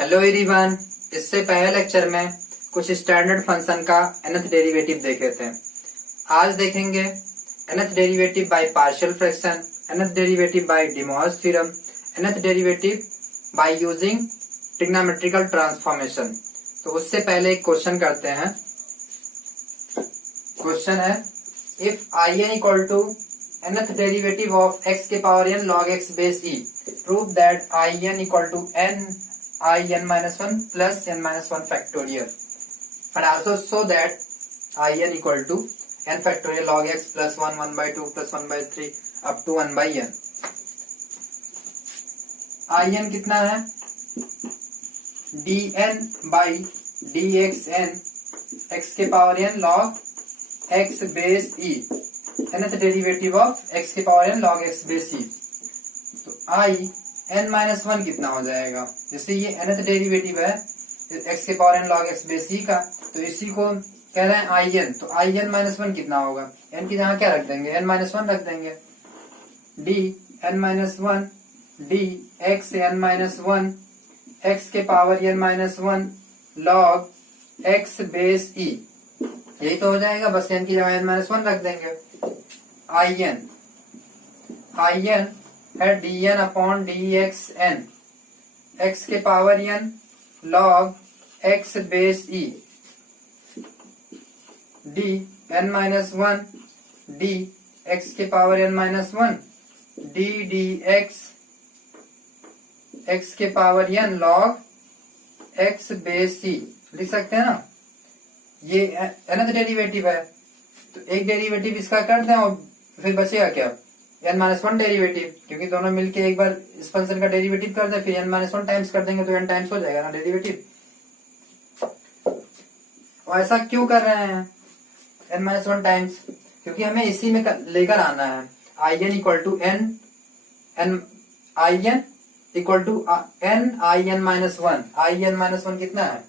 Hello everyone. इससे पहले lecture में कुछ स्टैंडर्ड फंक्शन का nth डेरिवेटिव देखे थे। आज देखेंगे nth derivative by partial fraction, nth derivative by de Moivre's theorem, nth derivative by using trigonometrical transformation. तो उससे पहले एक क्वेश्चन करते हैं। क्वेश्चन है if I N equal to nth derivative of x के power n log x base e, prove that I N equal to n I n minus 1 plus n minus 1 factorial, and also show that I n equal to n factorial log x plus 1 by 2 plus 1 by 3 up to 1 by n। I n कितना है? dn by dxn x के power n log x base e, nth derivative of x के power n log x base e। तो I n-1 कितना हो जाएगा? जैसे ये nth डेरिवेटिव है x के power n log x base e का, तो इसी को कह रहे हैं आई एन। तो आई n-1 कितना होगा? n की जगह क्या रख देंगे? n-1 रख देंगे। d n-1 d x n-1 x के power n-1 log x base e, यही तो हो जाएगा। बस n की जगह n-1 रख देंगे। आई एन है dn अपॉन dxn x के power n log x base e, d n-1 d x के power n-1 d dx x के power n log x base e लिख सकते हैं ना। ये nth डेरिवेटिव है, तो एक डेरिवेटिव इसका कर दें और फिर बचेगा क्या? n-1 डेरिवेटिव, क्योंकि दोनों मिलके एक बार इस फंक्शन का डेरिवेटिव कर दे, फिर n-1 टाइम्स कर देंगे तो n टाइम्स हो जाएगा ना डेरिवेटिव। और ऐसा क्यों कर रहे हैं n-1 टाइम्स? क्योंकि हमें इसी में लेकर आना है I N equal to n equal to n I n-1। I n-1 कितना है?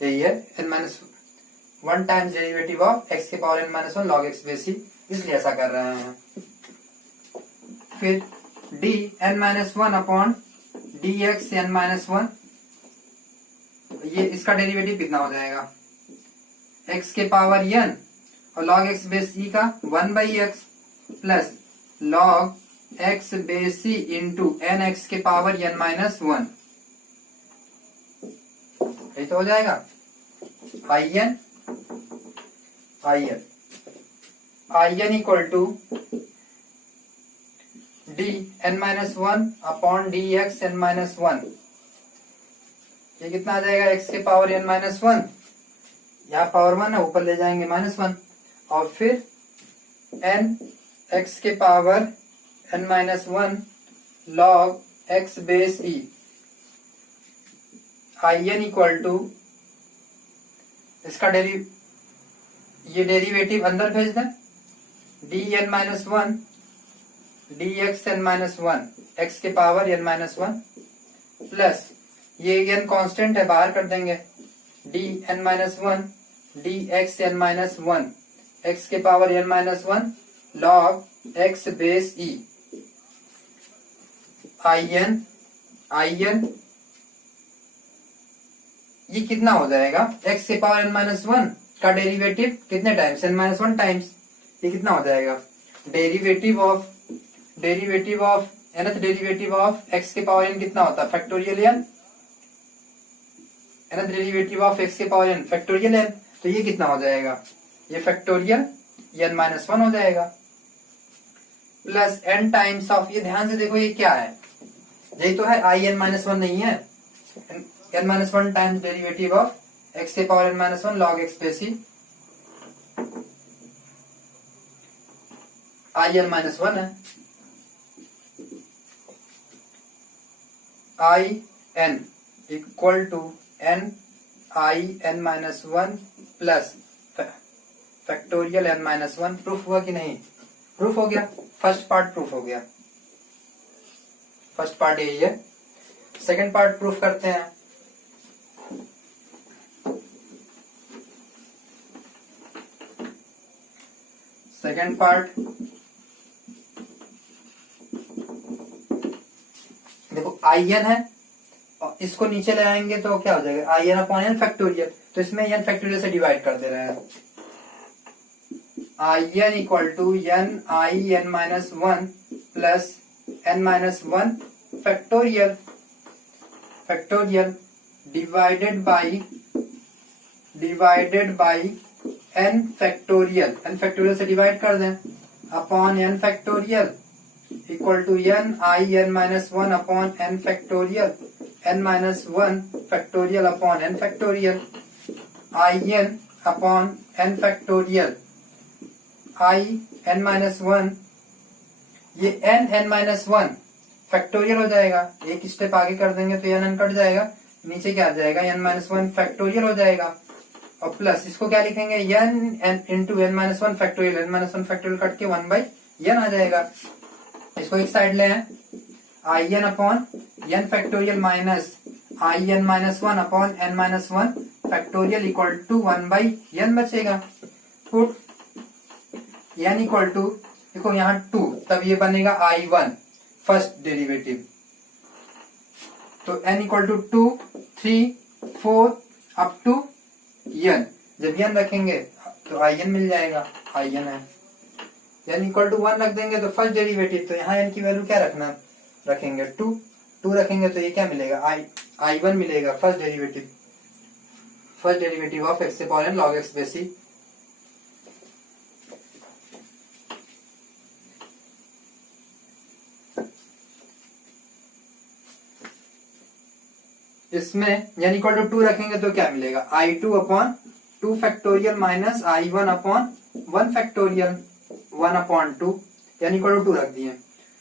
यही है n-1 times derivative of x के power n-1 log x base e, इसलिए ऐसा कर रहे हैं। फिर d n-1 upon dx n-1, ये इसका डेरिवेटिव कितना हो जाएगा? x के पावर n और log x बेस e का 1 by x plus log x base e into n x के पावर n-1, यही तो हो जाएगा। I N equal to d n-1 upon dx n-1, ये कितना आ जाएगा? x के पावर n-1, यहाँ पावर 1 है, ऊपर ले जाएंगे -1, और फिर n x के power n-1 log x base e। I N equal to इसका ये डेरिवेटिव अंदर भेज दें, d n-1 dx n-1 x के पावर n-1 प्लस ये n कांस्टेंट है, बाहर कर देंगे, d n-1 dx n-1 x के power n-1 log x base e। I N ये कितना हो जाएगा? x के पावर n-1 का डेरिवेटिव कितने टाइम्स? n-1 times. ये कितना हो जाएगा? Derivative of nth derivative of x के पावर n कितना होता है? Factorial n। nth derivative of x के पावर n फैक्टोरियल n, तो ये कितना हो जाएगा? ये फैक्टोरियल n-1 हो जाएगा प्लस n टाइम्स ऑफ, ये ध्यान से देखो ये क्या है? यही तो है, आई n-1 नहीं है। n-1 times derivative of x के power n-1 log x base e, I n-1 है। I n equal to n I n-1 plus factorial n-1। Proof हुआ कि नहीं? प्रूफ हो गया। फर्स्ट पार्ट प्रूफ हो गया, फर्स्ट पार्ट यही है। सेकंड पार्ट प्रूफ करते हैं। सेकंड पार्ट देखो, आई एन है और इसको नीचे ले आएंगे तो क्या हो जाएगा, I N upon N factorial. तो इसमें एन फैक्टोरियल से डिवाइड कर दे रहे हैं। I N equal to N I N minus one plus N minus one factorial factorial divided by N factorial. N factorial से डिवाइड कर दें upon N factorial equal to N I N minus one upon N factorial N minus one factorial upon N factorial. I N upon N factorial I N minus one, ये N minus one factorial हो जाएगा। एक step आगे कर देंगे तो N cut जाएगा, नीचे क्या आ जाएगा, एन माइनस वन फैक्टोरियल हो जाएगा। और प्लस इसको क्या लिखेंगे, N into N minus one factorial. N minus one factorial cut के वन बाई एन आ जाएगा। इसको एक साइड ले आए, I N upon N factorial minus I N minus one upon N minus one factorial equal to one by N बचेगा। Put N equal to, देखो यहाँ टू, तब ये बनेगा आई वन फर्स्ट डेरिवेटिव। तो N equal to two, three, four up to N. जब N रखेंगे तो आई एन मिल जाएगा, आई एन है। एन इक्वल टू वन रख देंगे तो फर्स्ट डेरिवेटिव, तो यहाँ एन की वैल्यू क्या रखना रखेंगे, टू। टू रखेंगे तो ये क्या मिलेगा, आई वन मिलेगा first derivative of x upon n log x base c. इसमें एन इक्वल टू टू रखेंगे तो क्या मिलेगा, i two upon two factorial minus I one upon one factorial one upon two, n equal to two रख दिए।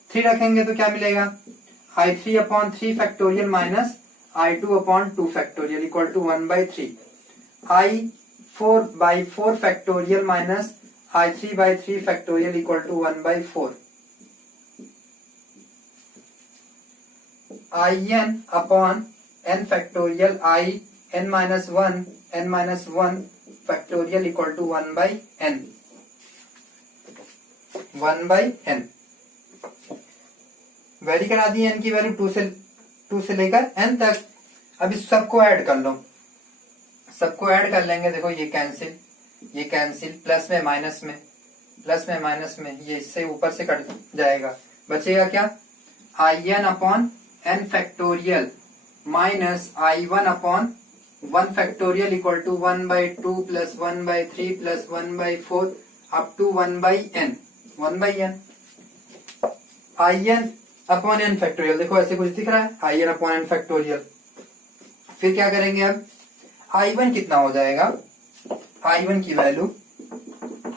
Three रखेंगे तो क्या मिलेगा, i three upon three factorial minus i two upon two factorial equal to one by three. I four by four factorial minus I three by three factorial equal to one by four. I N upon n factorial I n minus one factorial equal to 1 by n very करा दी n की value to से लेकर n तक। अब इस सबको add कर लो, सबको ऐड कर लेंगे। देखो ये कैंसिल प्लस में माइनस में ये इससे ऊपर से कट जाएगा, बचेगा क्या, I N upon N factorial minus I one upon one factorial equal to one by two plus one by three plus one by four up to one by N I N upon N factorial. देखो ऐसे कुछ दिख रहा है, I N upon N factorial. फिर क्या करेंगे, अब आई वन कितना हो जाएगा, आई वन की वैल्यू,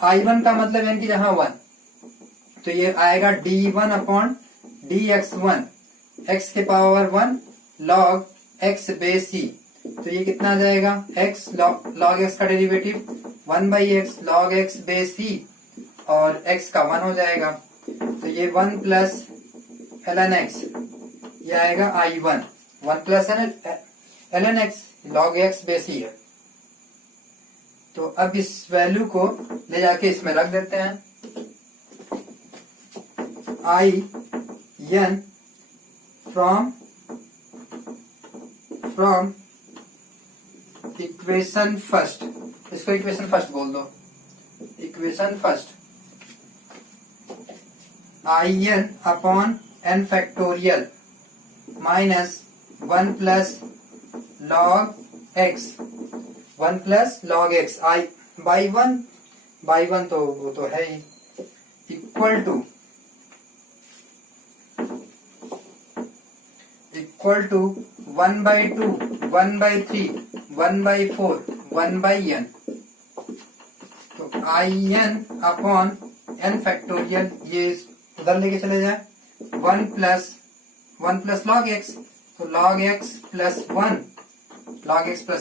आई वन का मतलब एन की जहां वन, तो ये आएगा d one upon d x one, x के power one log x base c. तो ये कितना आ जाएगा, एक्स लॉग एक्स का derivative one by x log x base c, और एक्स का वन हो जाएगा। तो ये one plus l n x, ये आएगा i one plus l n x log x base c है। तो अब इस वैल्यू को ले जाके इसमें रख देते हैं, आई एन फ्रॉम इक्वेशन फर्स्ट, इसको इक्वेशन फर्स्ट बोल दो, equation first i N upon N factorial minus one plus log x i by one तो वो तो है ही, equal to one by two, one by three, one by four, one by n. तो i N upon N factorial, ये उधर लेके चले जाए, वन प्लस लॉग एक्स, तो लॉग एक्स प्लस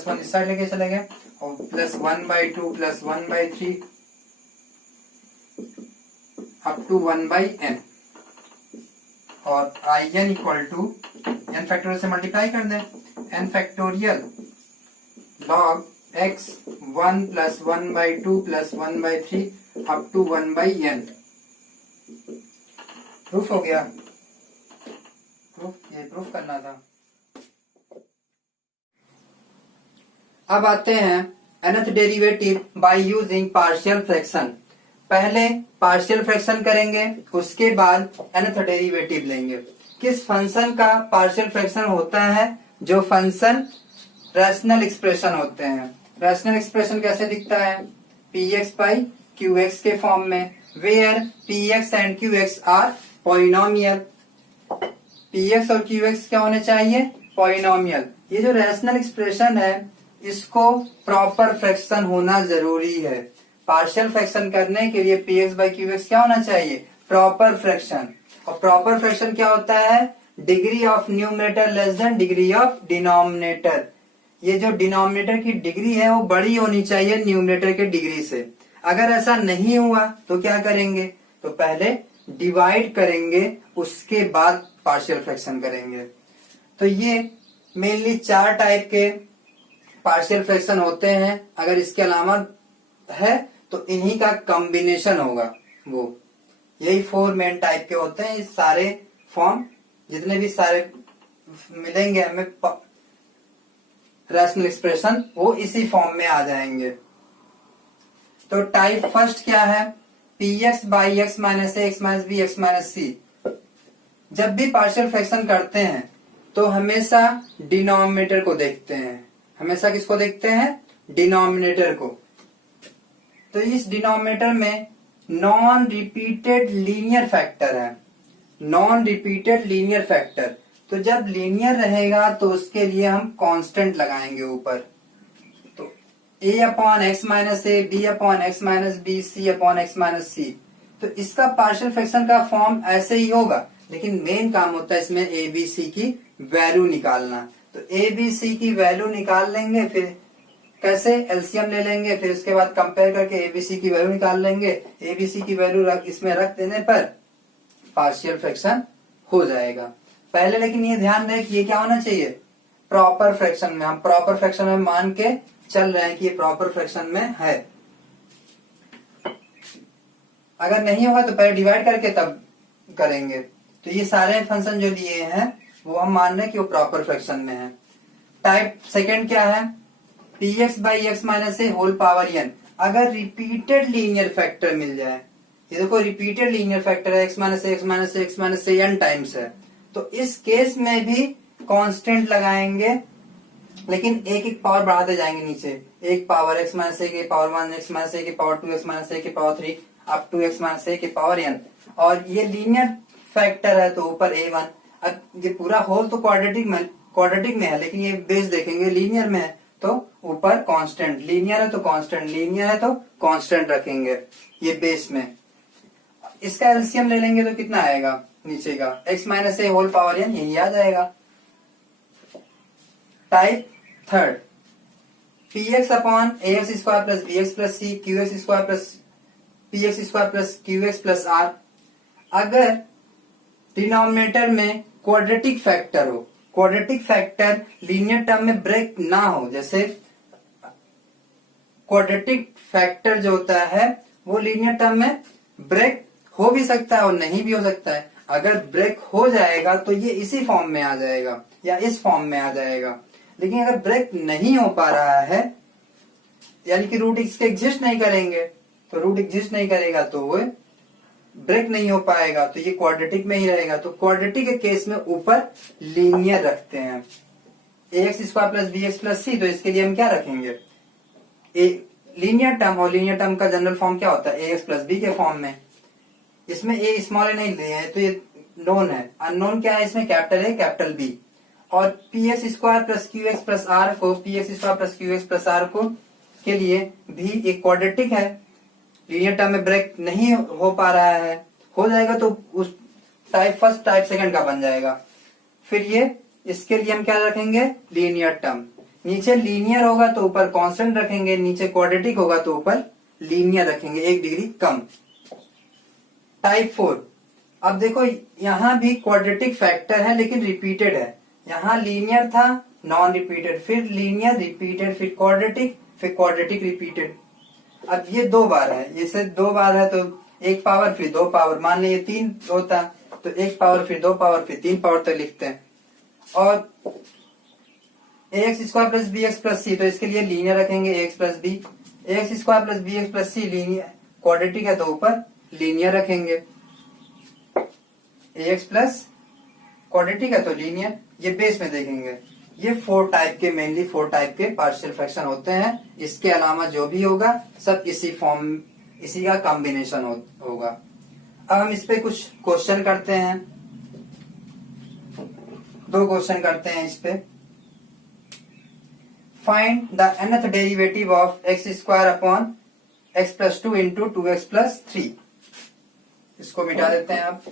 वन इस साइड लेके चले गए, और plus one by two plus one by three up to one by n. और i N equal to n factorial से मल्टीप्लाई कर दें, n factorial log x one plus one by two plus one by three up to one by n. Proof हो गया, proof करना था। अब आते हैं nth derivative by using partial fraction. पहले पार्शियल फ्रैक्शन करेंगे, उसके बाद nth डेरिवेटिव लेंगे। किस फंक्शन का पार्शियल फ्रैक्शन होता है? जो फंक्शन रैशनल एक्सप्रेशन होते हैं। रैशनल एक्सप्रेशन कैसे दिखता है? px बाई qx के फॉर्म में, where px and qx are polynomial. px और qx क्या होने चाहिए? पॉलिनोमियल। ये जो रैशनल एक्सप्रेशन है इसको प्रॉपर फ्रैक्शन होना जरूरी है। पार्शियल फ्रैक्शन करने के लिए px बाई qx क्या होना चाहिए? Proper fraction. और प्रॉपर फ्रैक्शन क्या होता है? Degree of numerator less than degree of denominator. ये जो डिनोमिनेटर की डिग्री है वो बड़ी होनी चाहिए न्यूमरेटर के डिग्री से। अगर ऐसा नहीं हुआ तो क्या करेंगे? तो पहले डिवाइड करेंगे, उसके बाद पार्शियल फ्रैक्शन करेंगे। तो ये मेनली 4 टाइप के पार्शियल फ्रैक्शन होते हैं। अगर इसके अलावा है तो इन्हीं का कॉम्बिनेशन होगा। वो यही 4 मेन टाइप के होते हैं। इस सारे फॉर्म जितने भी सारे मिलेंगे हमें रैशनल एक्सप्रेशन, वो इसी फॉर्म में आ जाएंगे। तो टाइप फर्स्ट क्या है? px by x minus a x minus b x minus c. जब भी पार्शियल फ्रैक्शन करते हैं तो हमेशा डिनोमिनेटर को देखते हैं। हमेशा किसको देखते हैं? डिनोमिनेटर को। तो इस डिनोमिनेटर में नॉन रिपीटेड लीनियर फैक्टर है। नॉन रिपीटेड लीनियर फैक्टर, तो जब लीनियर रहेगा तो उसके लिए हम कांस्टेंट लगाएंगे ऊपर। तो a upon x minus a, b upon x minus b, c upon x minus c. तो इसका पार्शियल फ्रैक्शन का फॉर्म ऐसे ही होगा, लेकिन मेन काम होता है इसमें ए बी सी की वैल्यू निकालना। तो ए बी सी की वैल्यू निकाल लेंगे, फिर कैसे? एलसीएम ले लेंगे, फिर उसके बाद कंपेयर करके एबीसी की वैल्यू निकाल लेंगे। एबीसी की वैल्यू इसमें रख देने पर पार्शियल फ्रैक्शन हो जाएगा। पहले लेकिन ये ध्यान रहे कि ये क्या होना चाहिए? प्रॉपर फ्रैक्शन में। हम प्रॉपर फ्रैक्शन में मान के चल रहे हैं कि ये प्रॉपर फ्रैक्शन में है। अगर नहीं होगा तो पहले डिवाइड करके तब करेंगे। तो ये सारे फंक्शन जो लिए हैं वो हम मान रहे हैं कि वो प्रॉपर फ्रैक्शन में है। टाइप सेकेंड क्या है? px by x minus a whole power n। अगर रिपीटेड लीनियर फैक्टर मिल जाए, ये देखो रिपीटेड लीनियर फैक्टर है, x minus x minus x minus n times है, तो इस केस में भी कांस्टेंट लगाएंगे, लेकिन एक एक पावर बढ़ाते जाएंगे नीचे। एक पावर एक्स माइनस ए के पावर 1, एक्स माइनस ए के पावर 2, एक्स माइनस ए के power 3, up to x minus a के पावर n। और ये लीनियर फैक्टर है तो ऊपर a1। अब ये पूरा होल तो क्वाड्रेटिक में है, लेकिन ये बेस देखेंगे लीनियर में है तो ऊपर कांस्टेंट। लीनियर है तो कांस्टेंट, लीनियर है तो कांस्टेंट रखेंगे ये बेस में। इसका एलसीएम ले लेंगे तो कितना आएगा नीचे का? X minus a whole power n, यही आ जाएगा। Type third, px upon a x square plus b x plus c, q x square plus p x square plus q x plus r. अगर डिनोमिनेटर में quadratic factor हो, quadratic factor linear term में break ना हो, जैसे quadratic factor जो होता है वो लीनियर टर्म में ब्रेक हो भी सकता है और नहीं भी हो सकता है। अगर ब्रेक हो जाएगा तो ये इसी फॉर्म में आ जाएगा या इस फॉर्म में आ जाएगा। लेकिन अगर ब्रेक नहीं हो पा रहा है, यानी कि रूट इसके एग्जिस्ट नहीं करेंगे, तो रूट एग्जिस्ट नहीं करेगा तो वो ब्रेक नहीं हो पाएगा, तो ये क्वाड्रेटिक में ही रहेगा। तो क्वाड्रेटिक के केस में ऊपर लीनियर रखते हैं, a x square plus b x plus c. तो इसके लिए हम क्या रखेंगे? ए लीनियर टर्म, और लीनियर टर्म का जनरल फॉर्म क्या होता है? ए एक्स प्लस बी के फॉर्म में। इसमें ए स्मॉल ए नहीं लिए हैं तो ये नोन है। अननोन क्या है इसमें? Capital A capital B. और p x square plus q x plus r को, p x square plus q x plus r को के लिए भी एक क्वाड्रेटिक है, लीनियर टर्म में ब्रेक नहीं हो पा रहा है, हो जाएगा तो उस टाइप फर्स्ट टाइप सेकंड का बन जाएगा। फिर ये इसके लिए हम क्या रखेंगे? Linear term. नीचे लीनियर होगा तो ऊपर कांस्टेंट रखेंगे, नीचे क्वाड्रेटिक होगा तो ऊपर लीनियर रखेंगे, 1 डिग्री कम। टाइप 4, अब देखो यहां भी क्वाड्रेटिक फैक्टर है लेकिन रिपीटेड है। यहां लीनियर था, नॉन रिपीटेड, फिर लीनियर रिपीटेड, फिर क्वाड्रेटिक रिपीटेड। अब ये 2 बार है, ये से 2 बार है तो 1 पावर फिर 2 पावर, मान लीजिए 3 होता तो 1 पावर फिर 2 पावर फिर 3 पावर तक लिखते हैं। और ax square plus bx plus c, तो इसके लिए लीनियर रखेंगे ax plus b, ax square plus bx plus c linear quadratic है तो ऊपर लीनियर रखेंगे, ax प्लस क्वाड्रेटिक है तो लीनियर, ये बेस में देखेंगे। ये मेनली फोर टाइप के पार्शियल फ्रैक्शन होते हैं। इसके अलावा जो भी होगा सब इसी का कॉम्बिनेशन होगा। अब हम इस पे कुछ क्वेश्चन करते हैं, 2 क्वेश्चन करते हैं इस पे। Find the nth derivative of x square upon x plus 2 into 2x plus 3। इसको मिटा देते हैं आप।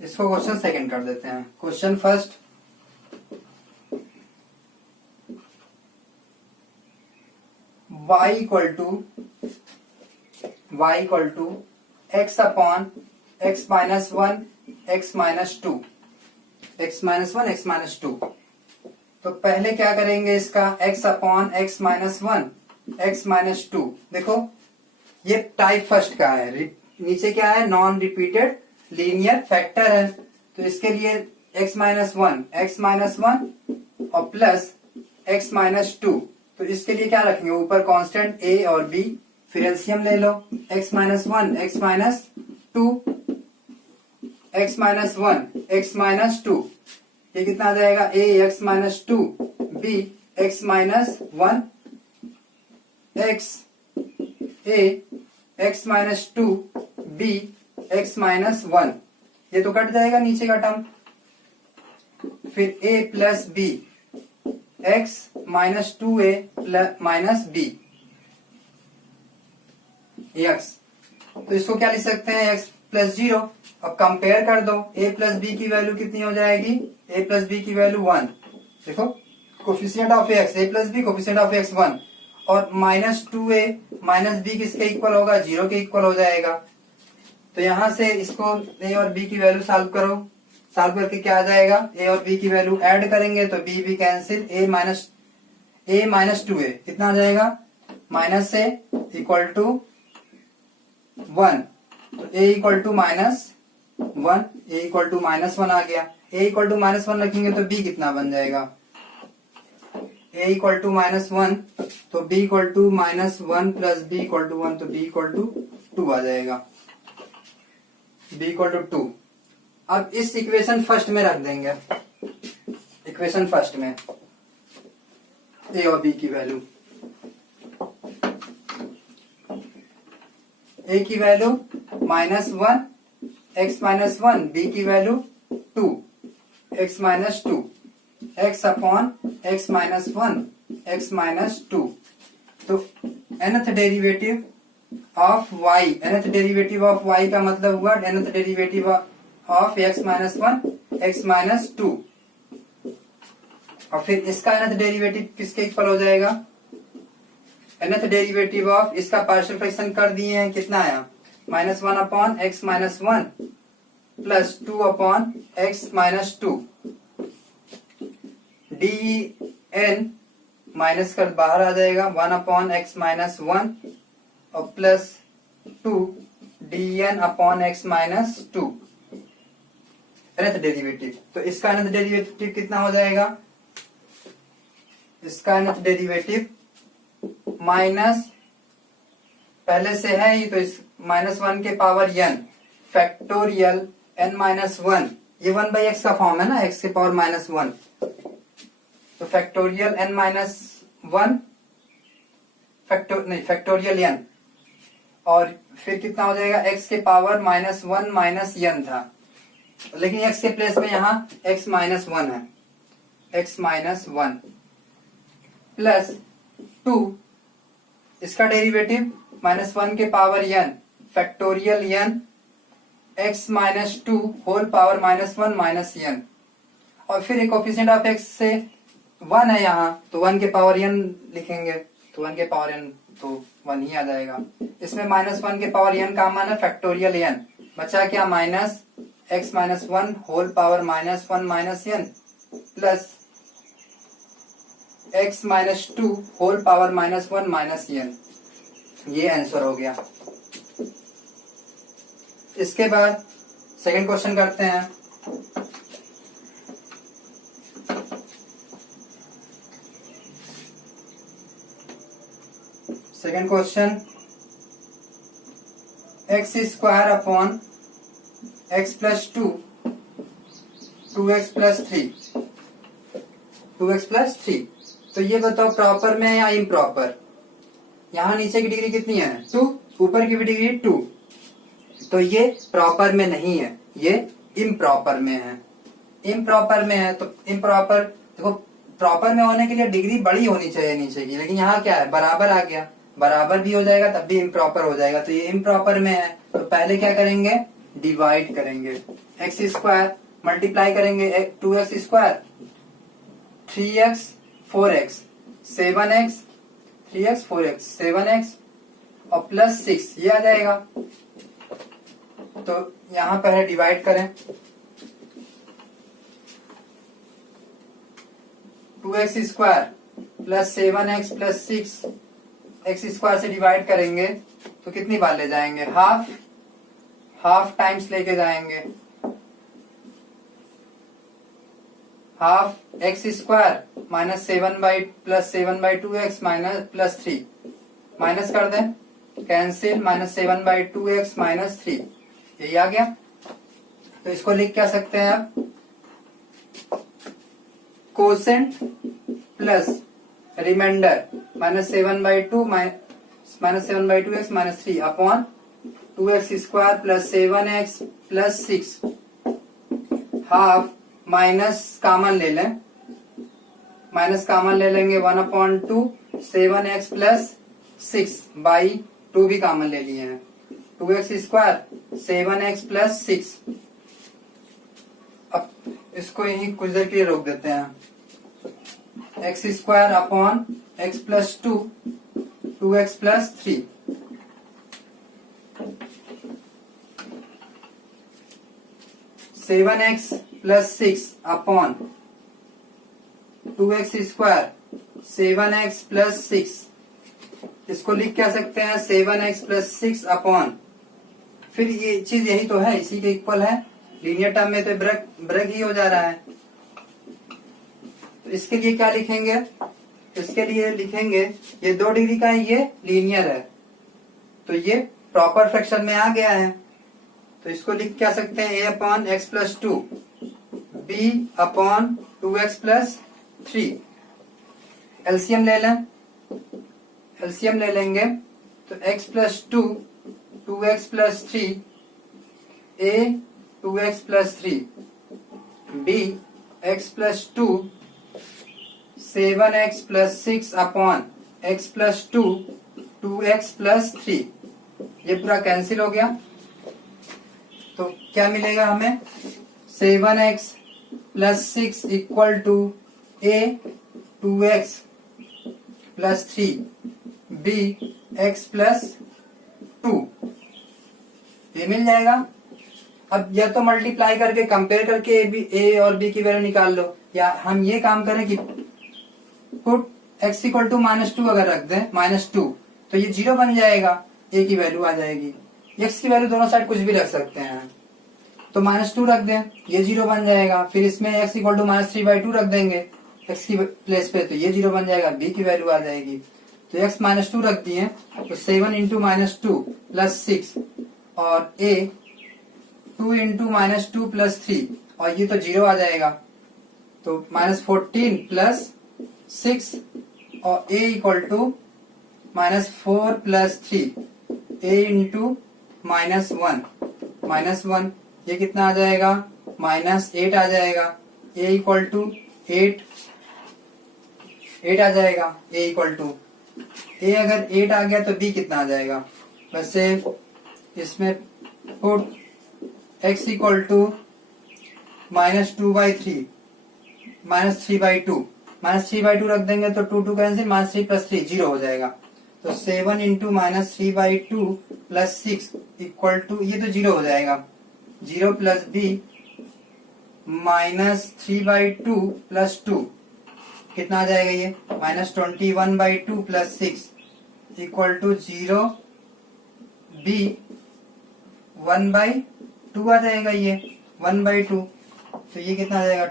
इसको क्वेश्चन सेकंड कर देते हैं। Question first, y equal to x upon x minus 1 x minus 2, x minus 1 x minus 2। तो पहले क्या करेंगे, इसका x upon x minus 1 x minus 2। देखो ये टाइप फर्स्ट का है, नीचे क्या है, नॉन रिपीटेड लीनियर फैक्टर है, तो इसके लिए x माइनस 1 और प्लस x माइनस 2। तो इसके लिए क्या रखेंगे, ऊपर कांस्टेंट a और b, फिर एलसीएम ले लो, x minus 1 x minus 2 x minus 1 x minus 2, ये कितना आ जाएगा, a x minus 2 b x minus 1 x a x minus 2 b x minus 1, ये तो कट जाएगा नीचे का टर्म। फिर a plus b x minus 2a minus b x, तो इसको क्या लिख सकते हैं, x प्लस 0। अब कंपेयर कर दो, a प्लस b की वैल्यू कितनी हो जाएगी, a प्लस b की वैल्यू 1। देखो coefficient of x, a plus b coefficient of x 1, और माइनस 2a माइनस b किसके इक्वल होगा, 0 के इक्वल हो जाएगा। तो यहां से इसको a और b की वैल्यू सॉल्व करो, सॉल्व करके क्या आ जाएगा, a और b की वैल्यू ऐड करेंगे तो b cancel, a minus 2a कितना आ जाएगा, माइनस से इक्वल टू 1, तो a equal to minus 1, a equal to minus 1 आ गया। a इक्वल टू माइनस 1 रखेंगे तो b कितना बन जाएगा, a इक्वल टू माइनस 1, तो b equal to minus 1 plus b equal to 1, तो b इक्वल टू 2 आ जाएगा, b इक्वल टू 2। अब इस इक्वेशन फर्स्ट में रख देंगे, इक्वेशन फर्स्ट में a और b की वैल्यू, a की value minus 1 x minus 1, b की value 2 x minus 2, x upon x minus 1 x minus 2। तो nth derivative of y, nth derivative of y का मतलब हुआ nth derivative of x minus 1 x minus 2, और फिर इसका nth derivative किसके equal हो जाएगा, nth डेरिवेटिव ऑफ इसका पार्शियल फ्रैक्शन कर दिए हैं, कितना आया, minus 1 upon x minus 1 plus 2 upon x minus 2, dn minus कर बाहर आ जाएगा, 1 अपॉन x माइनस 1 और plus 2 dn upon x minus 2, nth derivative. तो इसका nth डेरिवेटिव कितना हो जाएगा, इसका nth डेरिवेटिव माइनस, पहले से है ही तो इस माइनस 1 के power n factorial n minus 1, ये 1 बाई एक्स का फॉर्म है ना, x के पावर माइनस 1, तो factorial n minus 1 factorial n, और फिर कितना हो जाएगा, x के पावर माइनस 1 माइनस n था, लेकिन x के प्लेस में यहाँ x माइनस 1 है, x माइनस 1 प्लस 2, इसका डेरिवेटिव माइनस 1 के power n factorial n x minus 2 whole power minus 1 minus n, और फिर एक कोफिशिएंट ऑफ x से 1 है यहाँ, तो 1 के पावर n लिखेंगे, तो 1 के पावर n तो 1 ही आ जाएगा। इसमें माइनस 1 के पावर n का मान है फैक्टोरियल n, बचा क्या, minus x minus 1 whole power minus 1 minus n plus x minus 2 whole power minus 1 minus n, ये आंसर हो गया। इसके बाद सेकंड क्वेश्चन करते हैं। Second question, x square upon x plus 2 2x plus 3 2x plus 3। तो ये बताओ प्रॉपर में है या इम्प्रॉपर। यहाँ नीचे की डिग्री कितनी है 2, ऊपर की भी डिग्री 2, तो ये प्रॉपर में नहीं है, ये इम्प्रॉपर में है। इम्प्रॉपर में है तो इम्प्रॉपर, देखो प्रॉपर में होने के लिए डिग्री बड़ी होनी चाहिए नीचे की, लेकिन यहाँ क्या है बराबर आ गया, बराबर भी हो जाएगा तब भी इम्प्रॉपर हो जाएगा, तो ये इम्प्रॉपर में है। तो पहले क्या करेंगे, डिवाइड करेंगे, एक्स स्क्वायर मल्टीप्लाई करेंगे 2x square, 3x 4x 7x, 3x 4x 7x और प्लस 6 ये आ जाएगा। तो यहां पर है डिवाइड करें, 2x square plus 7x plus 6 x square से डिवाइड करेंगे तो कितनी बार ले जाएंगे, हाफ टाइम्स लेके जाएंगे, half x square minus 7/2x minus plus 3 minus कर दें, कैंसिल, माइनस 7/2x माइनस 3 यही आ गया। तो इसको लिख क्या सकते हैं आप, quotient plus reminder minus 7/2x minus 3 upon 2x square plus 7x plus 6, half minus common ले लें, माइनस कामन ले लेंगे 1/2 7x प्लस 6/2 भी कामन ले लिए हैं, 2x स्क्वायर 7x प्लस 6। अब इसको यही कुछ देर के लिए रोक देते हैं, x square upon x plus 2 2x plus 3, seven x plus 6 upon 2x square 7x plus 6, इसको लिख क्या सकते हैं 7x प्लस 6 अपॉन, फिर ये चीज यही तो है, इसी के इक्वल है, लीनियर टर्म में तो ब्रेक ही हो जा रहा है। तो इसके लिए क्या लिखेंगे, इसके लिए लिखेंगे ये 2 डिग्री का है, ये लीनियर है, तो ये प्रॉपर फ्रैक्शन में आ गया है। तो इसको लिख क्या सकते हैं, a upon x plus 2 b upon 2x plus 3। LCM ले लें, एलसीएम ले लेंगे तो x plus 2 2x plus 3 a 2x plus 3 b x plus 2 7x plus 6 upon x plus 2 2x plus 3, ये पूरा कैंसिल हो गया। तो क्या मिलेगा हमें, 7x plus 6 equal to a 2x plus 3 b x plus 2, ये मिल जाएगा। अब या तो मल्टीप्लाई करके कंपेयर करके a और b की वैल्यू निकाल लो, या हम ये काम करें कि पुट x इक्वल टू -2 अगर रख दें -2 तो ये 0 बन जाएगा, a की वैल्यू आ जाएगी, x की वैल्यू दोनों साइड कुछ भी रख सकते हैं, तो -2 रख दें, ये 0 बन जाएगा। फिर इसमें x इक्वल टू -3/2 रख देंगे x की प्लेस पे, तो ये 0 बन जाएगा, b की वैल्यू आ जाएगी। तो x -2 रख दिए, तो 7 इंटू -2 प्लस 6 और a 2 इंटू -2 प्लस 3, और ये तो 0 आ जाएगा, तो -14 प्लस 6 और a equal to -4 plus 3 a into -1 ये कितना आ जाएगा, -8 आ जाएगा, a इक्वल टू 8 आ जाएगा, a इक्वल टू a अगर 8 आ गया तो b कितना आ जाएगा। वैसे इसमें पुट x इक्वल टू -2/3 -3/2 रख देंगे तो 2 कैंसिल, -3 प्लस 3 0 हो जाएगा। तो 7 इंटू -3/2 प्लस 6 इक्वल टू, ये तो 0 हो जाएगा, 0 प्लस b -3/2 प्लस 2 कितना आ जाएगा, ये -21/2 प्लस 6 इक्वल टू 0 b 1/2 आ जाएगा ये 1/2। तो ये कितना आ जाएगा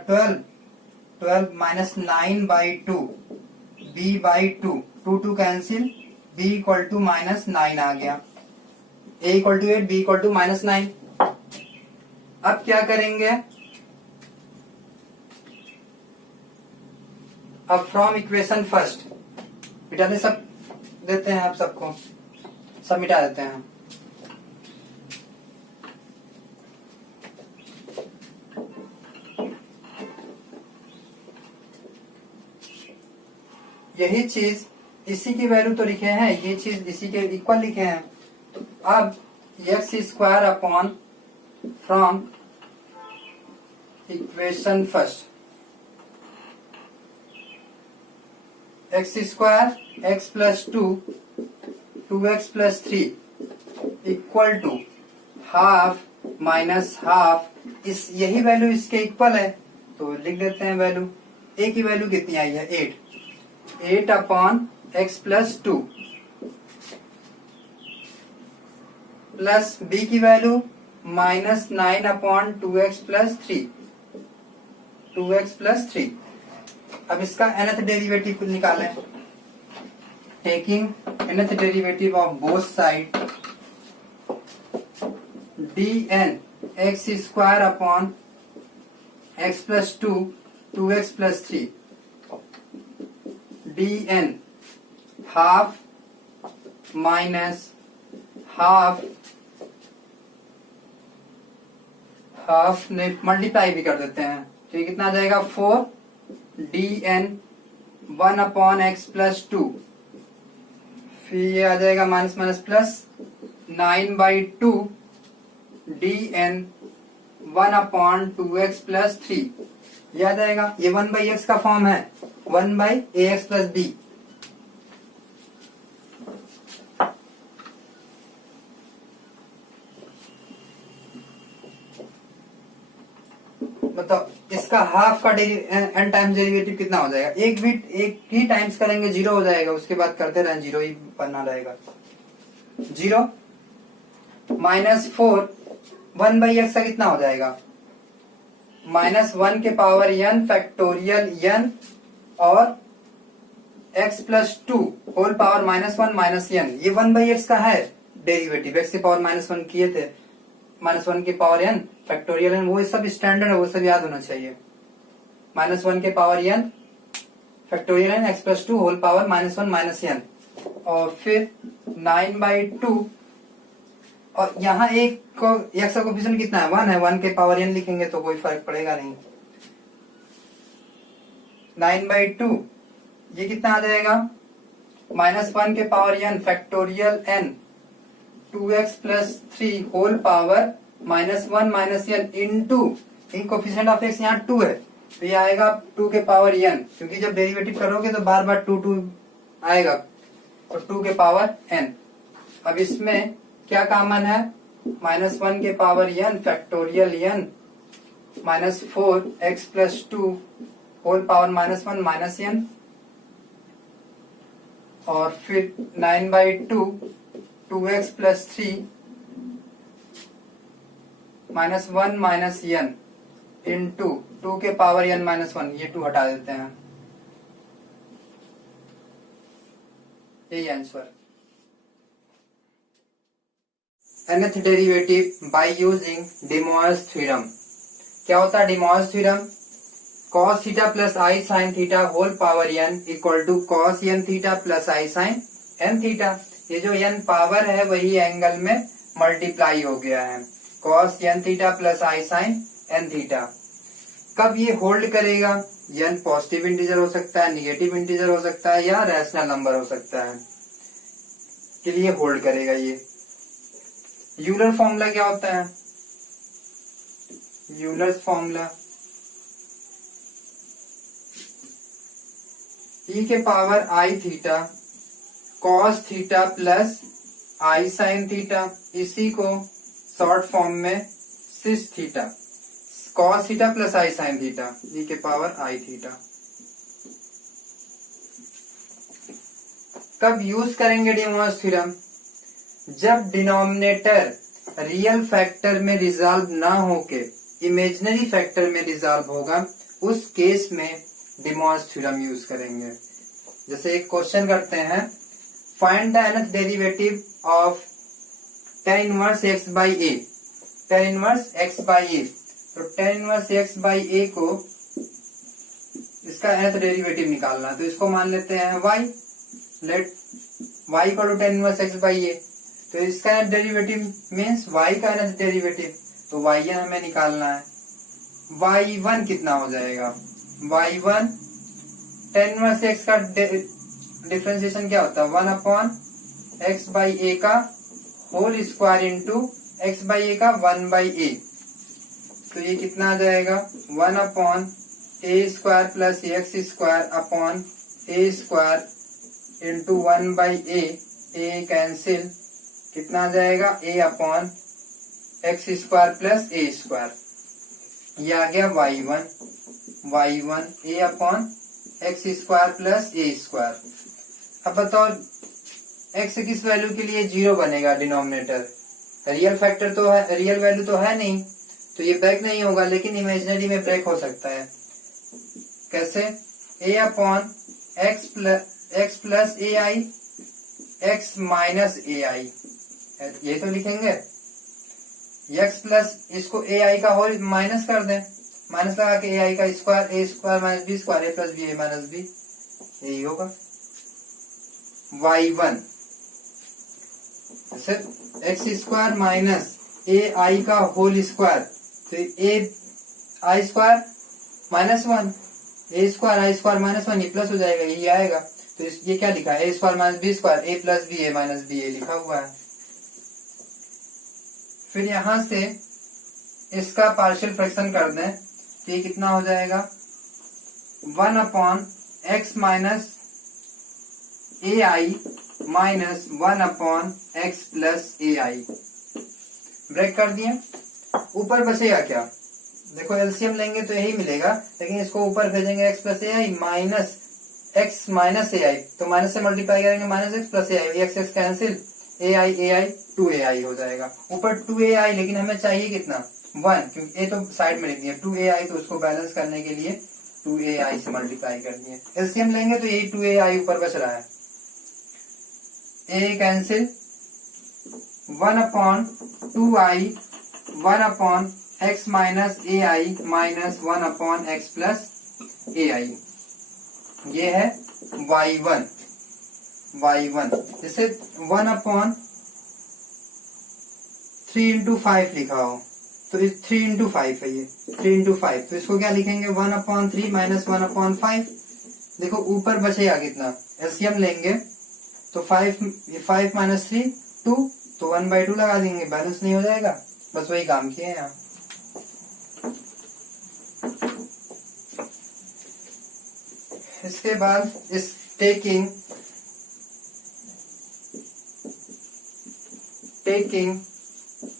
12 minus 9/2 b/2 2 cancel b equal to -9 आ गया। a equal to 8 b equal to -9। अब क्या करेंगे, अब फ्रॉम इक्वेशन फर्स्ट मिटा दे, सब देते हैं, आप सबको सब मिटा देते हैं। यही चीज इसी की वैल्यू तो लिखे हैं, ये चीज इसी के इक्वल लिखे हैं। तो अब x² upon from equation first x² x plus 2x plus 3 equal to half minus half, इस यही वैल्यू इसके इक्वल है तो लिख देते हैं वैल्यू। a की वैल्यू कितनी आई है 8 upon x plus 2 plus b की वैल्यू -9 अपॉन 2x प्लस 3। अब इसका nth डेरिवेटिव निकालें। Taking nth derivative of both side dn x² upon x plus 2x plus 3 dn half minus half ने multiply भी कर देते हैं तो ये कितना आ जाएगा 4 dn 1 अपॉन x प्लस 2, फिर ये आ जाएगा minus minus plus 9/2 dn 1 upon 2x plus 3, ये आ जाएगा। ये 1/x का फॉर्म है 1/ax प्लस b। मतलब इसका हाफ का n टाइम्स डेरिवेटिव कितना हो जाएगा, एक ही टाइम्स करेंगे 0 हो जाएगा, उसके बाद करते रहें 0 ही बनना रहेगा। 0 -4 1/x का कितना हो जाएगा -1 के पावर n फैक्टोरियल n और x plus 2 whole power -1 n, ये 1/x का है डेरिवेटिव, x के पावर -1 किए थे, -1 के पावर n फैक्टोरियल n, वो सब स्टैंडर्ड है, वो सब याद होना चाहिए। -1 के power n factorial n x plus 2 whole power -1 n और फिर 9/2, और यहाँ एक को x का कोफिशिएंट कितना है 1 है, 1 के पावर n लिखेंगे तो कोई फर्क पड़ेगा नहीं। 9/2 ये कितना आ जाएगा -1 के power n factorial n 2x plus 3 whole power -1 n into इन कोफिशिएंट ऑफ x यहाँ 2 है तो ये आएगा 2 के पावर n, क्योंकि जब डेरिवेटिव करोगे तो बार बार 2 आएगा, और 2 के पावर n। अब इसमें क्या कॉमन है -1 के power n factorial n -4x plus 2 whole power -1 n और फिर 9/2 2x प्लस 3 -1 n इंटू 2 के पावर n -1, ये 2 हटा देते हैं, यही answer. nth derivative by using de Moivre's theorem. क्या होता है de Moivre's theorem, cos theta plus i sine theta whole power n equal to cos n theta plus i sine n theta. ये जो n पावर है वही angle में multiply हो गया है, cos n theta plus i sine n theta. कब ये होल्ड करेगा, n पॉजिटिव इंटीजर हो सकता है, निगेटिव इंटीजर हो सकता है, या रैशनल नंबर हो सकता है, के लिए होल्ड करेगा ये। यूलर फॉर्मूला क्या होता है, यूलर्स फॉर्मूला e के power I theta cos theta plus i sine theta, इसी को शॉर्ट फॉर्म में सिस theta, cos theta plus i sine theta e के पावर आई थीटा। कब यूज करेंगे डे मोयर्स थ्योरम, जब डिनोमिनेटर रियल फैक्टर में resolve ना होके इमेजिनरी फैक्टर में रिजॉल्व होगा, उस केस में डी मॉर्स थ्योरम यूज करेंगे। जैसे एक क्वेश्चन करते हैं, find the nth derivative of tan inverse x by a. tan inverse x by a, तो tan inverse x by a को इसका nth डेरिवेटिव निकालना, तो इसको मान लेते हैं y। लेट y को tan inverse x by a, तो इसका nth डेरिवेटिव मीन्स y का nth डेरिवेटिव, तो y हमें निकालना है। y1 कितना हो जाएगा, y1 tan इनवर्स x का डिफरेंशिएशन क्या होता है, 1 अपॉन x बाई ए का whole square into x by a का 1 बाई ए, तो ये कितना आ जाएगा 1 upon A square plus x square upon A square into 1 by A cancel, कितना आ जाएगा a upon x square plus a square, ये आ गया y1 a upon x square plus a square. अब बताओ x किस वैल्यू के लिए 0 बनेगा डिनोमिनेटर, रियल फैक्टर तो है, रियल वैल्यू तो है नहीं, तो ये ब्रेक नहीं होगा, लेकिन इमेजिनरी में ब्रेक हो सकता है। कैसे, a upon x plus a i x minus a i, ये तो लिखेंगे x प्लस इसको ए आई का होल माइनस कर दें, माइनस लगा के ए आई का स्क्वायर, ए स्क्वायर माइनस बी स्क्वायर, ए प्लस बी ए माइनस बी, यही होगा y1। X square minus a आई का होल स्क्वायर, तो ए आई स्क्वायर माइनस 1, ए स्क्वायर आई स्क्वायर माइनस 1, ये प्लस हो जाएगा, यही आएगा। तो ये क्या लिखा है, ए स्क्वायर माइनस बी स्क्वायर, ए प्लस बी ए माइनस बी ए लिखा हुआ है। फिर यहां से इसका पार्शियल फ्रैक्शन कर दें, तो ये कितना हो जाएगा 1 upon x minus a i minus 1 upon x plus a I. Break कर दिए, ऊपर बचेगा क्या, देखो एलसीएम लेंगे तो यही मिलेगा, लेकिन इसको ऊपर भेजेंगे x plus a i minus x minus a आई, तो माइनस से मल्टीप्लाई करेंगे minus x plus a i, x x cancel, A I 2ai हो जाएगा, ऊपर 2ai, लेकिन हमें चाहिए कितना 1, क्योंकि ए तो साइड में लिख दिया 2ai, तो उसको बैलेंस करने के लिए 2ai से मल्टीप्लाई कर दिए। एलसीएम लेंगे तो यही 2ai ऊपर बच रहा है, a cancel, 1 upon 2i 1 upon x minus a i minus 1 upon x plus a i, ये है y1। जैसे 1 अपॉन 3 इंटू 5 लिखा हो, तो इस 3 इंटू 5 है, ये 3 इंटू 5, तो इसको क्या लिखेंगे 1 अपॉन 3 माइनस 1 अपॉन 5। देखो ऊपर बचेगा कितना, एलसीएम लेंगे तो 5 माइनस 3 2, तो 1/2 लगा देंगे, बैलेंस नहीं हो जाएगा, बस वही काम किए यहाँ। इसके बाद इस taking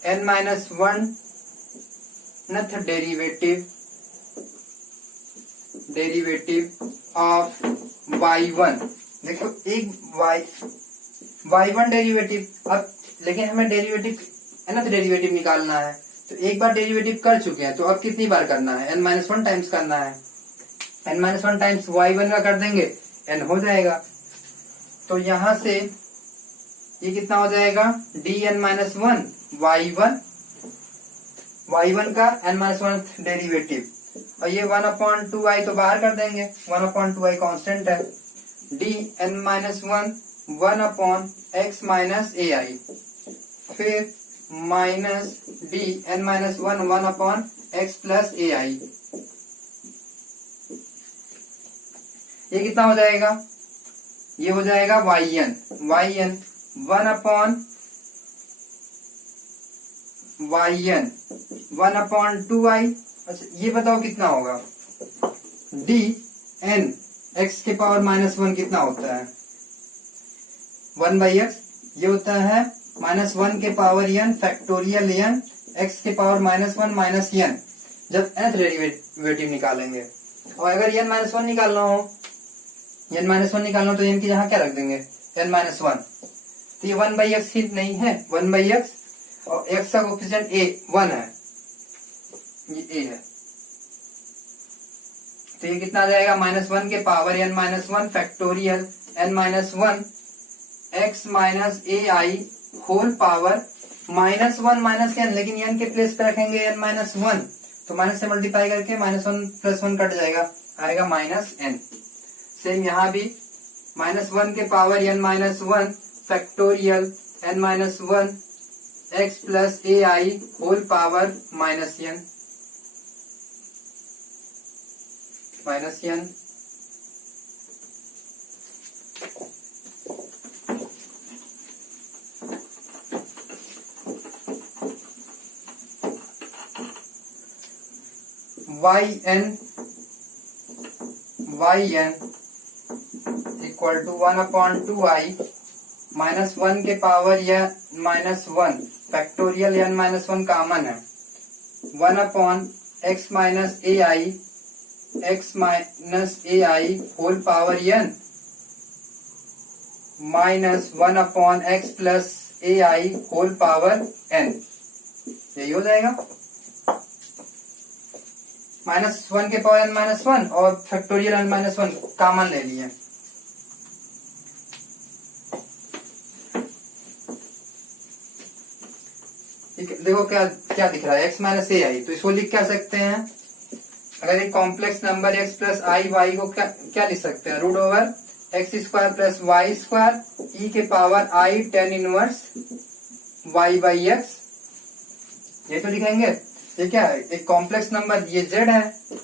n-1 nth derivative of y1। देखो एक y1 डेरिवेटिव, अब लेकिन हमें डेरिवेटिव nth डेरिवेटिव निकालना है, तो एक बार डेरिवेटिव कर चुके हैं, तो अब कितनी बार करना है, n-1 टाइम्स करना है, n-1 टाइम्स y1 का कर देंगे, n हो जाएगा। तो यहां से ये कितना हो जाएगा dn-1 y1 का n-1 डेरिवेटिव, और ये 1/2i तो बाहर कर देंगे, 1/2i कांस्टेंट है, dn-1 1 upon x minus a i, फिर minus dn-1 1 upon x plus a i, ये कितना हो जाएगा, ये हो जाएगा yn 1 अपॉन yn 1/2i। अच्छा ये बताओ कितना होगा, dn x के पावर -1 कितना होता है 1/x, ये होता है -1 के power n factorial n x के पावर -1 माइनस n, जब nth डेरिवेटिव निकालेंगे। और अगर n-1 निकालना हो, n-1 निकालना हो तो n की जगह क्या रख देंगे n-1, तो ये 1/x ही नहीं है 1/x। और x का कोफिशिएंट a 1 है, ये a है, तो ये कितना आ जाएगा -1 के power n minus 1 factorial n minus 1 x minus a i whole power -1 minus n, लेकिन n के प्लेस पे रखेंगे n माइनस 1, तो माइनस से मल्टीप्लाई करके -1 प्लस 1 कट जाएगा, आएगा -n। सेम यहाँ भी -1 के power n minus 1 factorial n minus 1 x plus a i whole power -n yn equal to 1/2i -1 के पावर या -1 फैक्टोरियल n माइनस 1 कॉमन है, 1/x minus a i x minus a i whole power n minus 1/x plus a i whole power n, यही हो जाएगा। -1 के power n minus 1 और factorial n minus 1 common ले लिए। देखो क्या क्या दिख रहा है, x माइनस ए आई, तो इसको लिख क्या सकते हैं, अगर एक कॉम्प्लेक्स नंबर x प्लस आई वाई को क्या लिख सकते हैं, √x² प्लस y² e के power i tan inverse y/x, ये तो लिखेंगे। ये क्या है, एक कॉम्प्लेक्स नंबर, ये z है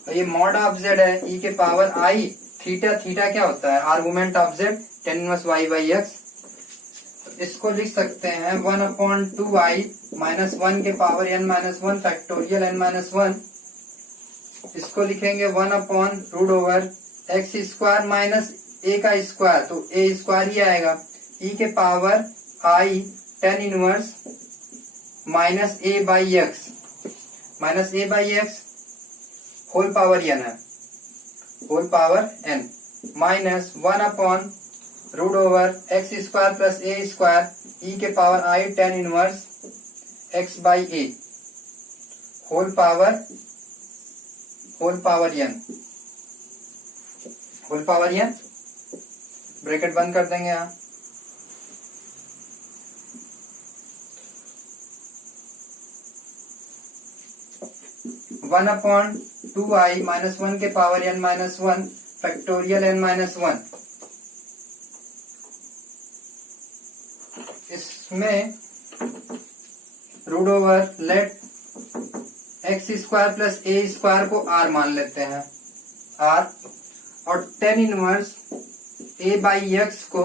और ये मॉड ऑफ z है, e के पावर i थीटा, थीटा क्या होता है, argument of z tan inverse y/x, इसको लिख सकते हैं 1/2i -1 के power n minus 1 factorial n minus 1, इसको लिखेंगे 1/√x² माइनस a का स्क्वायर, तो a स्क्वायर ही आएगा, e के power i tan inverse -a/x whole power n है, whole power n minus 1/√x² plus a² e के power i tan inverse x/a whole power n, whole power n, bracket बंद कर देंगे यहाँ। One upon 2i -1 के power n minus 1 factorial n minus 1, इसमें late x² plus a² को r मान लेते हैं, r, और tan इनवर्स a/x को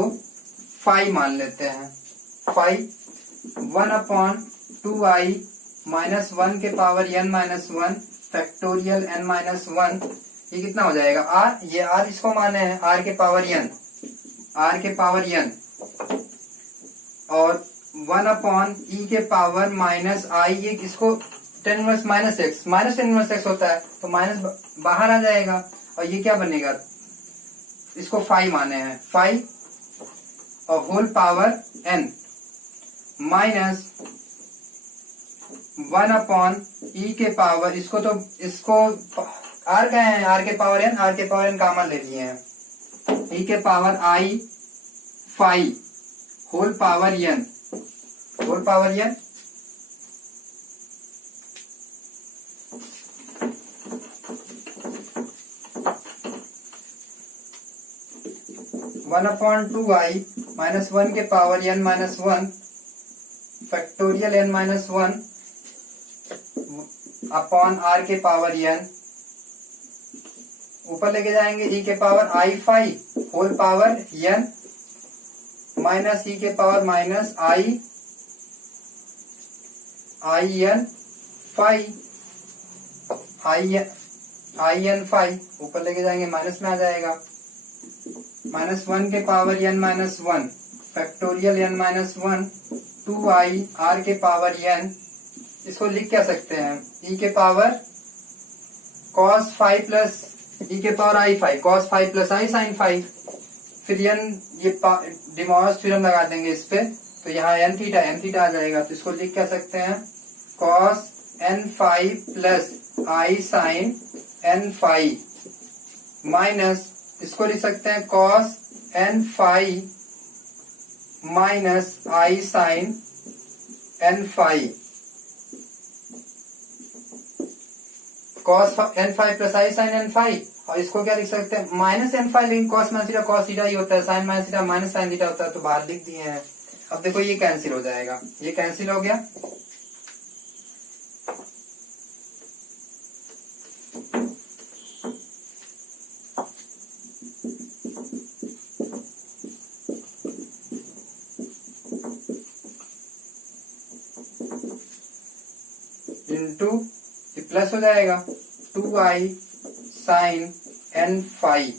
फाई मान लेते हैं, फाई 1/2i -1 के power n minus 1 factorial n minus 1, ये कितना हो जाएगा, r, ये r इसको माने हैं, r के पावर n, और 1/e के पावर -i, ये इसको tan inverse -x, tan inverse x होता है, तो माइनस बाहर आ जाएगा, और ये क्या बनेगा, इसको फाई माने हैं, फाई और whole power n minus 1/e के पावर, इसको r कहे हैं, r के पावर n कॉमन ले लिए हैं, e के power i phi whole power n, whole power n 1/2i -1 के power n minus 1 factorial n minus 1 upon r के पावर n, ऊपर लेके जाएंगे e के power i phi whole power n minus e के power minus i n phi, i n phi, ऊपर लेके जाएंगे माइनस में आ जाएगा, -1 के power n minus 1 factorial n minus 1 2i r के पावर n, इसको लिख क्या सकते हैं, e के power cos phi plus e के power i phi, cos phi plus i sine phi, फिर n ये डिमॉस थ्योरम लगा देंगे इस पे, तो यहाँ एन थीटा आ जाएगा, तो इसको लिख क्या सकते हैं, cos n phi plus i sine n phi, minus इसको लिख सकते हैं cos n phi minus i sine n phi, cos n phi plus i sine n phi, और इसको क्या लिख सकते हैं, माइनस n फाई, लेकिन cos माइनस थीटा ही होता है, sine minus theta minus sine theta होता है, तो बाहर लिख दिए हैं। अब देखो ये कैंसिल हो जाएगा, ये कैंसिल हो गया, इंटू प्लस हो जाएगा 2i sine n phi,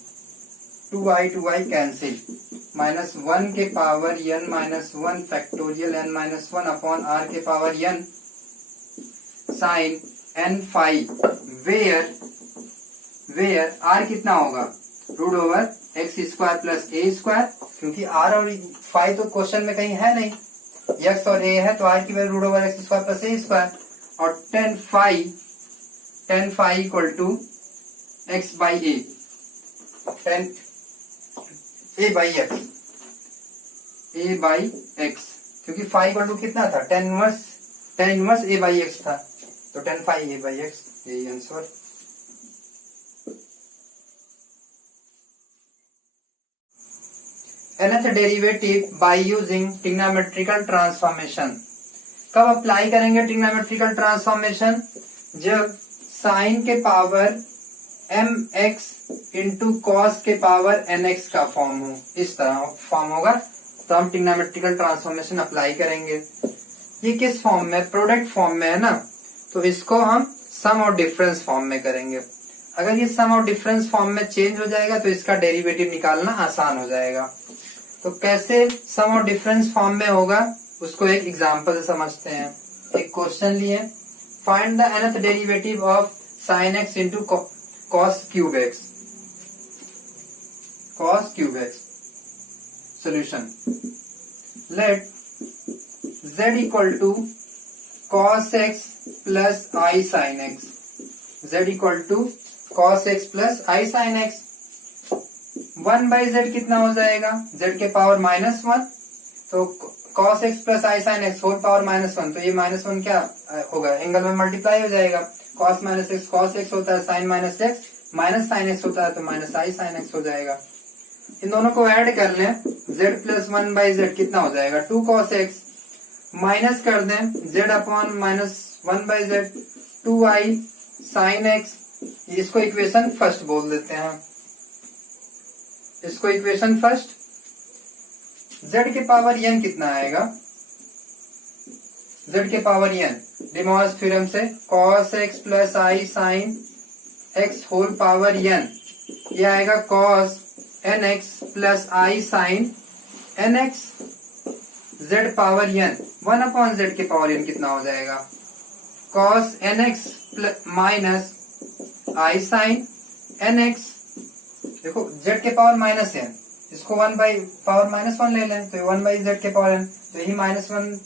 2i cancel, minus 1 के power n minus 1 factorial n minus 1 upon r के power n sine n phi, where r कितना होगा, root over x square plus a square, क्योंकि r और phi तो question में कहीं है नहीं, x और a है, तो r की value root over x square plus a square, और tan phi equal to x by a, tan a by x, क्योंकि फाई इक्वल टू कितना था, tan inverse a by x था, तो tan phi a by x, यही answer. nth derivative by using trigonometrical transformation, कब apply करेंगे trigonometrical transformation, जब sine के पावर mx इंटू कॉस के पावर nx का फॉर्म हो, इस तरह फॉर्म होगा, तो हम ट्रिग्नोमेट्रिकल ट्रांसफॉर्मेशन अप्लाई करेंगे। ये किस फॉर्म में, प्रोडक्ट फॉर्म में है ना, तो इसको हम सम और डिफरेंस फॉर्म में करेंगे। अगर ये सम और डिफरेंस फॉर्म में चेंज हो जाएगा तो इसका डेरिवेटिव निकालना आसान हो जाएगा। तो कैसे सम और डिफरेंस फॉर्म में होगा, उसको एक एग्जांपल से समझते हैं। एक क्वेश्चन लिए, find the nth derivative of sin x into cos cube x, solution, let z equal to cos x plus i sine x, z equal to cos x plus i sine x, 1 by z कितना हो जाएगा, z के power minus 1, तो cos x plus i sine x whole power minus 1, तो ये minus 1 क्या होगा, angle में मल्टीप्लाई हो जाएगा, cos minus x cos x होता है, sin minus x minus sine x होता है, तो माइनस आई साइन x हो जाएगा। इन दोनों को ऐड कर लें, z प्लस 1 बाई जेड कितना हो जाएगा, 2 cos x, माइनस कर दें z upon minus 1 by z, 2i sine x, इसको इक्वेशन फर्स्ट बोल देते हैं, इसको इक्वेशन फर्स्ट। z के पावर n कितना आएगा, z के पावर n डिमॉस थ्योरम से cos x plus i sine x whole power n, ये आएगा cos nx plus i sine nx, z power n, 1 upon z के पावर n कितना हो जाएगा, cos nx minus i sine nx, देखो z के power minus n, इसको 1 by power minus 1 ले लें, तो 1 बाई z के पावर n, तो यही माइनस 1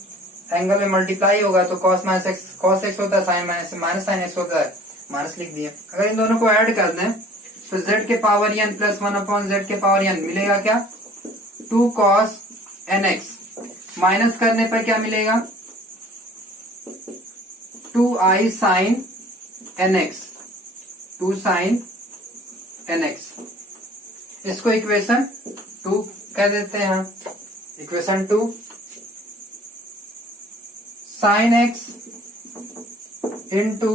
एंगल में मल्टीप्लाई होगा, तो cos minus x cos x होता है, sine minus minus sine x होता है, माइनस लिख दिए। अगर इन दोनों को ऐड कर दें तो z के power n plus 1 upon z के पावर n मिलेगा क्या, 2 cos nx, माइनस करने पर क्या मिलेगा, 2i sine nx, 2 sine nx, इसको इक्वेशन 2 कह देते हैं। Equation 2, sine x into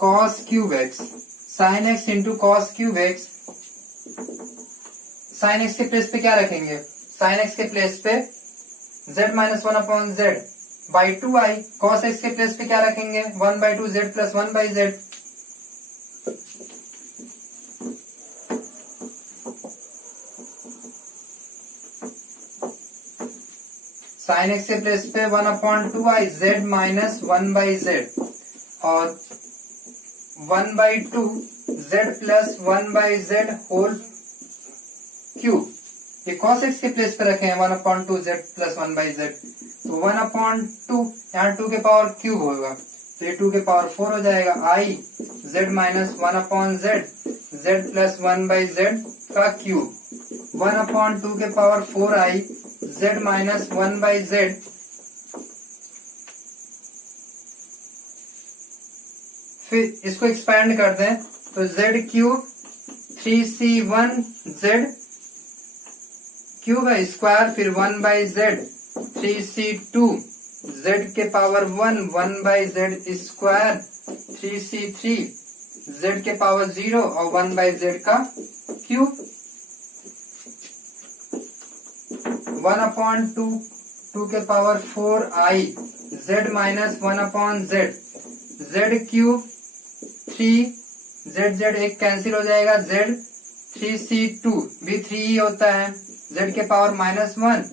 cos cube x, sine x into cos cube x, sine x के प्लेस पे क्या रखेंगे, साइन x के प्लेस पे z minus 1 upon z by 2i, cos x के प्लेस पे क्या रखेंगे, 1 by 2 z plus 1 by z, sine x के प्लेस पे 1 upon 2i z minus 1 by z, और 1 by 2 z plus 1 by z whole cube, ये cos x के place पे रखे हैं 1 upon 2 z plus 1 by z, तो 1/2 यहाँ 2 के पावर क्यूब होगा, तो ये 2 के पावर 4 हो जाएगा। आई z minus 1/z, z plus 1/z का क्यूब, 1/2 के power 4i z minus 1/z, फिर इसको एक्सपैंड कर दें तो z क्यूब 3c1z क्यूब है स्क्वायर, फिर 1/z 3c2 z के power 1/z square 3c3 z के पावर 0 और 1/z का क्यूब, 1/2 2 के power 4i z minus 1/z, z cube 3 z एक कैंसिल हो जाएगा, z 3c2 भी 3 ही होता है, z के पावर -1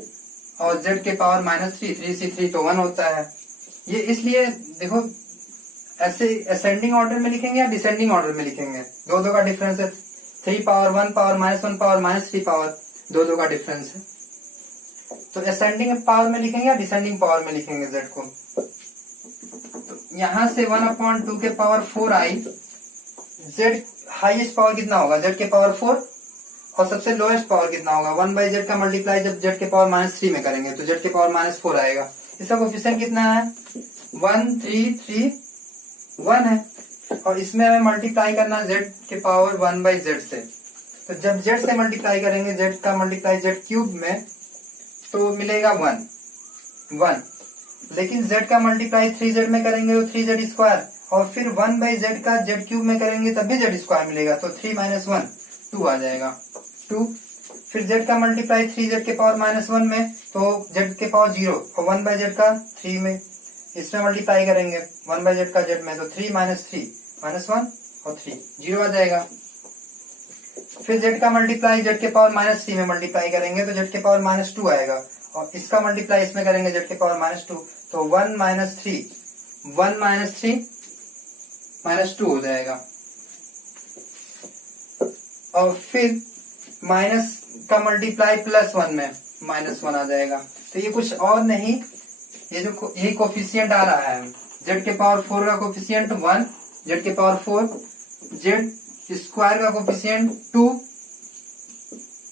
और z के पावर -3, 3c3 तो 1 होता है। ये इसलिए देखो ऐसे असेंडिंग ऑर्डर में लिखेंगे या डिसेंडिंग ऑर्डर में लिखेंगे, दो का डिफरेंस है, 3 पावर 1 पावर -1 पावर -3 पावर, दो का डिफरेंस है। तो असेंडिंग पावर में लिखेंगे या डिसेंडिंग पावर में लिखेंगे z को। तो यहां से 1/2 के power 4i, z highest power कितना होगा, z के पावर 4 और सबसे लोएस्ट पावर कितना होगा 1/z का मल्टीप्लाई जब z के पावर -3 में करेंगे तो z के पावर -4 आएगा। इसका कोफिशिएंट कितना है 1 3 3 1 है, और इसमें हमें मल्टीप्लाई करना है z के पावर 1/z से। तो जब z से मल्टीप्लाई करेंगे z का मल्टीप्लाई z क्यूब में तो मिलेगा 1, लेकिन z का मल्टीप्लाई 3z में करेंगे तो 3z स्क्वायर, और फिर 1/z का z क्यूब में करेंगे तब भी z स्क्वायर मिलेगा, तो 3 - 1 2 आ जाएगा 2। फिर z का मल्टीप्लाई 3z के पावर -1 में तो z के पावर 0 और 1/z का 3 में इसमें मल्टीप्लाई करेंगे 1/z का z में, तो 3 - 3 -1 और 3 0 आ जाएगा। फिर z का मल्टीप्लाई z के पावर -3 में मल्टीप्लाई करेंगे तो z के पावर -2 आएगा, और इसका मल्टीप्लाई इसमें करेंगे z के पावर -2, तो 1 - 3 -2 हो जाएगा। और फिर माइनस का मल्टीप्लाई +1 में -1 आ जाएगा। तो ये कुछ और नहीं, ये जो यही कोफिशिएंट आ रहा है, z के पावर 4 का कोफिशिएंट 1, z के पावर 4, z स्क्वायर का कोफिशिएंट 2,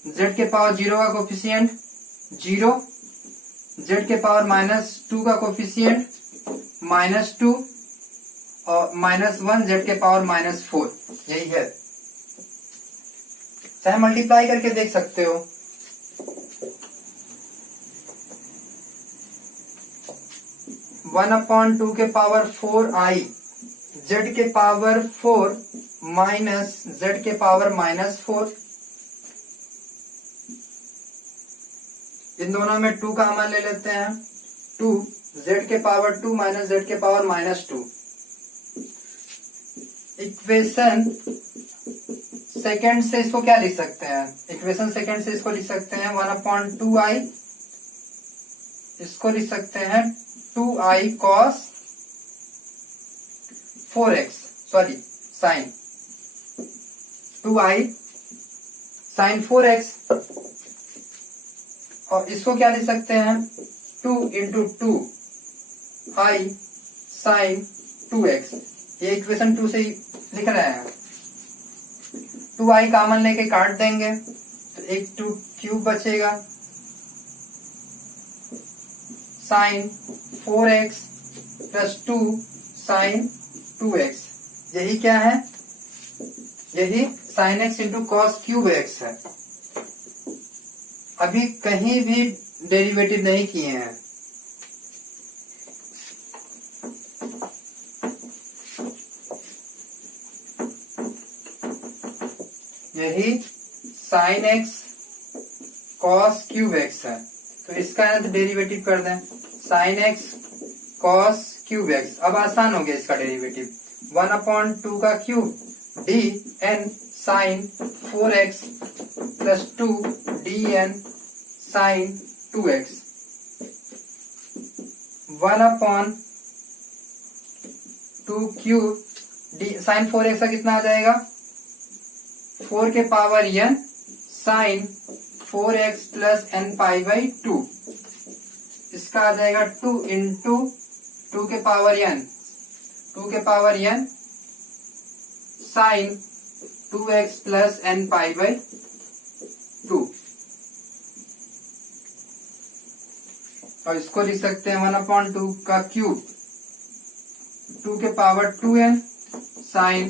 z के पावर 0 का कोफिशिएंट 0, z के पावर -2 का कोफिशिएंट -2 और -1 z के पावर -4, यही है। चाहे मल्टीप्लाई करके देख सकते हो। वन अपॉन 2 के पावर 4i z के पावर 4 माइनस z के पावर -4, इन दोनों में 2 का कॉमन ले लेते हैं, 2 z के पावर 2 माइनस z के पावर -2। इक्वेशन सेकेंड से इसको क्या लिख सकते हैं, इक्वेशन सेकेंड से इसको लिख सकते हैं 1/2i, इसको लिख सकते हैं 2i cos 4x, sorry sine 2i sign 4x, और इसको क्या लिख सकते हैं 2 × 2i साइन 2x। ये इक्वेशन 2 से ही लिख रहे हैं। 2i कॉमन लेके काट देंगे तो एक 2 क्यूब बचेगा, sign 4x plus 2 sign 2x, यही क्या है, यही sine x into cos cube x है। अभी कहीं भी डेरिवेटिव नहीं किए हैं, यही sine x cos cube x है। तो इसका डेरिवेटिव कर दें, sine x cos cube x। अब आसान हो गया इसका डेरिवेटिव, 1/2 का cube dn sine 4x plus 2 dn sine 2x, 1/2 cube sine 4x का कितना आ जाएगा 4 के power n sine 4x plus n pi by 2। इसका आ जाएगा 2 इंटू 2 के पावर n, 2 के power n sine 2x plus n pi by 2, और इसको लिख सकते हैं 1/2 का क्यूब 2 के power 2n sine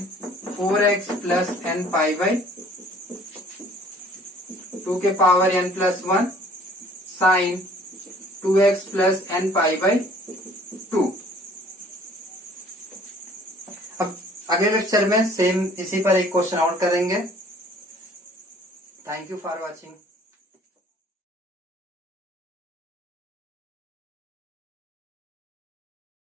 4x plus n pi by 2 के power n plus 1 sine 2x plus n pi by 2। अब अगले लेक्चर में सेम इसी पर एक क्वेश्चन आउट करेंगे। Thank you for watching.